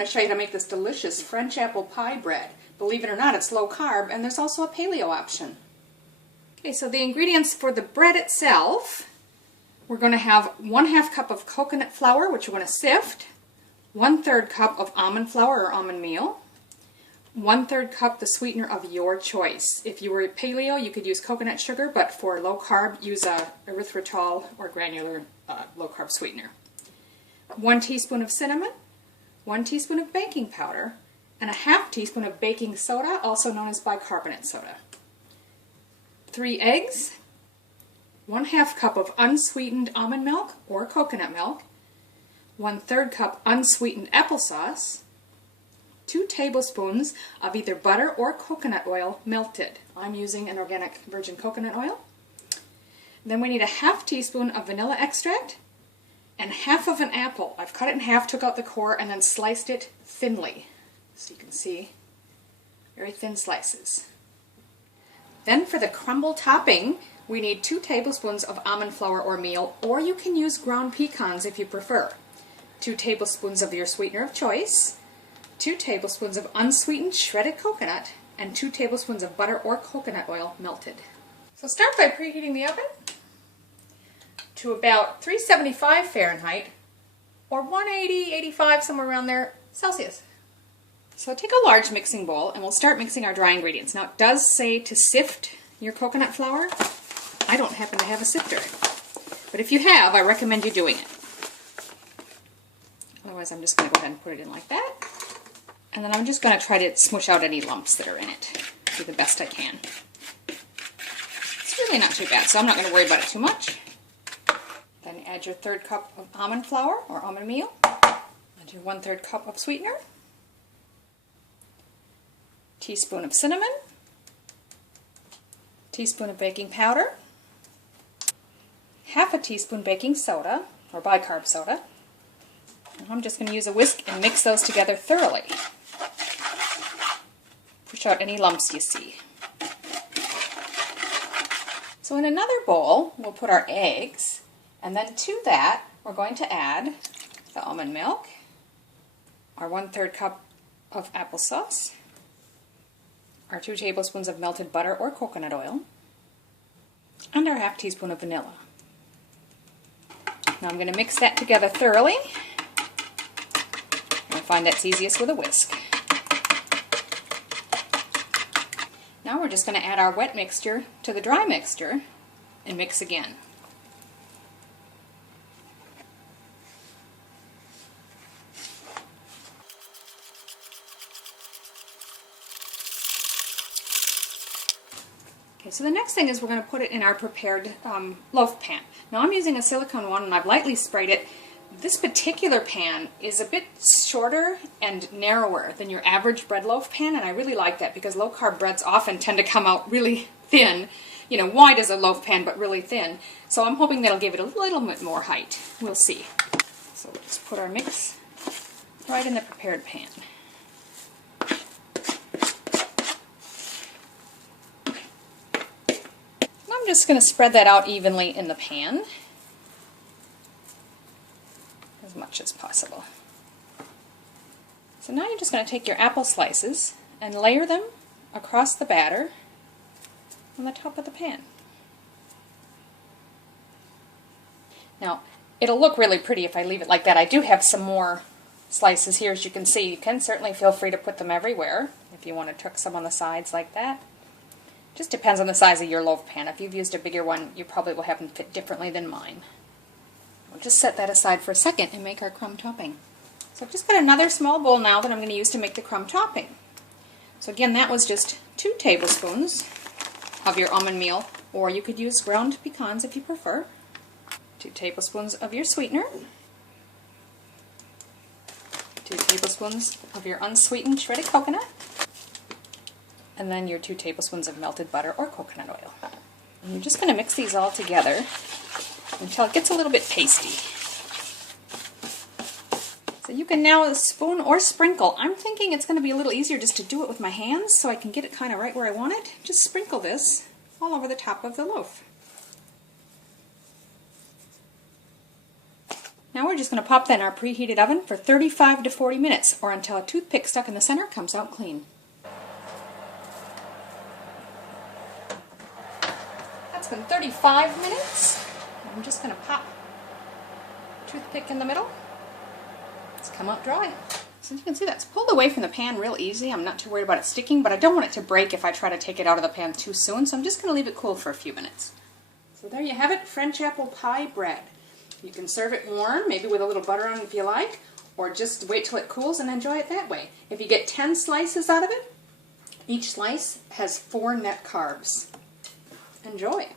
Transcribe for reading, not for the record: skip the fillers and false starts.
going to show you how to make this delicious French apple pie bread. Believe it or not, it's low carb, and there's also a paleo option. Okay, so the ingredients for the bread itself, we're going to have 1/2 cup of coconut flour, which we're going to sift, 1/3 cup of almond flour or almond meal, 1/3 cup the sweetener of your choice. If you were paleo, you could use coconut sugar, but for low carb, use a erythritol or granular low carb sweetener. 1 teaspoon of cinnamon, 1 teaspoon of baking powder, and 1/2 teaspoon of baking soda, also known as bicarbonate soda. 3 eggs, 1/2 cup of unsweetened almond milk or coconut milk, 1/3 cup unsweetened applesauce, 2 tablespoons of either butter or coconut oil melted. I'm using an organic virgin coconut oil. Then we need 1/2 teaspoon of vanilla extract and 1/2 of an apple. I've cut it in half, took out the core, and then sliced it thinly. So you can see, very thin slices. Then for the crumble topping, we need 2 tablespoons of almond flour or meal, or you can use ground pecans if you prefer. 2 tablespoons of your sweetener of choice, 2 tablespoons of unsweetened shredded coconut, and 2 tablespoons of butter or coconut oil melted. So start by preheating the oven to about 375 Fahrenheit or 180, 85, somewhere around there, Celsius. So take a large mixing bowl and we'll start mixing our dry ingredients. Now it does say to sift your coconut flour. I don't happen to have a sifter, but if you have, I recommend you doing it. Otherwise I'm just going to go ahead and put it in like that. And then I'm just going to try to smush out any lumps that are in it. Do the best I can. It's really not too bad, so I'm not going to worry about it too much. Then add your 1/3 cup of almond flour or almond meal. Add your 1/3 cup of sweetener. Teaspoon of cinnamon. Teaspoon of baking powder. 1/2 teaspoon baking soda or bicarb soda. And I'm just going to use a whisk and mix those together thoroughly. Push out any lumps you see. So in another bowl, we'll put our eggs, and then to that, we're going to add the almond milk, our 1/3 cup of applesauce, our 2 tablespoons of melted butter or coconut oil, and our 1/2 teaspoon of vanilla. Now I'm going to mix that together thoroughly. I find that's easiest with a whisk. Now we're just going to add our wet mixture to the dry mixture and mix again. Okay, so the next thing is we're going to put it in our prepared loaf pan. Now I'm using a silicone one and I've lightly sprayed it. This particular pan is a bit shorter and narrower than your average bread loaf pan, and I really like that because low carb breads often tend to come out really thin, you know, wide as a loaf pan but really thin. So I'm hoping that'll give it a little bit more height. We'll see. So let's put our mix right in the prepared pan. I'm just going to spread that out evenly in the pan, as much as possible. So now you're just going to take your apple slices and layer them across the batter on the top of the pan. Now, it'll look really pretty if I leave it like that. I do have some more slices here, as you can see. You can certainly feel free to put them everywhere if you want to tuck some on the sides like that. Just depends on the size of your loaf pan. If you've used a bigger one, you probably will have them fit differently than mine. We'll just set that aside for a second and make our crumb topping. So I've just got another small bowl now that I'm going to use to make the crumb topping. So again, that was just 2 tablespoons of your almond meal, or you could use ground pecans if you prefer. 2 tablespoons of your sweetener. 2 tablespoons of your unsweetened shredded coconut. And then your 2 tablespoons of melted butter or coconut oil. And you're just going to mix these all together until it gets a little bit pasty. So you can now spoon or sprinkle. I'm thinking it's going to be a little easier just to do it with my hands so I can get it kind of right where I want it. Just sprinkle this all over the top of the loaf. Now we're just going to pop that in our preheated oven for 35 to 40 minutes, or until a toothpick stuck in the center comes out clean. That's been 35 minutes. I'm just going to pop a toothpick in the middle. It's come out dry. So you can see that's pulled away from the pan real easy. I'm not too worried about it sticking, but I don't want it to break if I try to take it out of the pan too soon, so I'm just going to leave it cool for a few minutes. So there you have it, French apple pie bread. You can serve it warm, maybe with a little butter on it if you like, or just wait till it cools and enjoy it that way. If you get 10 slices out of it, each slice has 4 net carbs. Enjoy!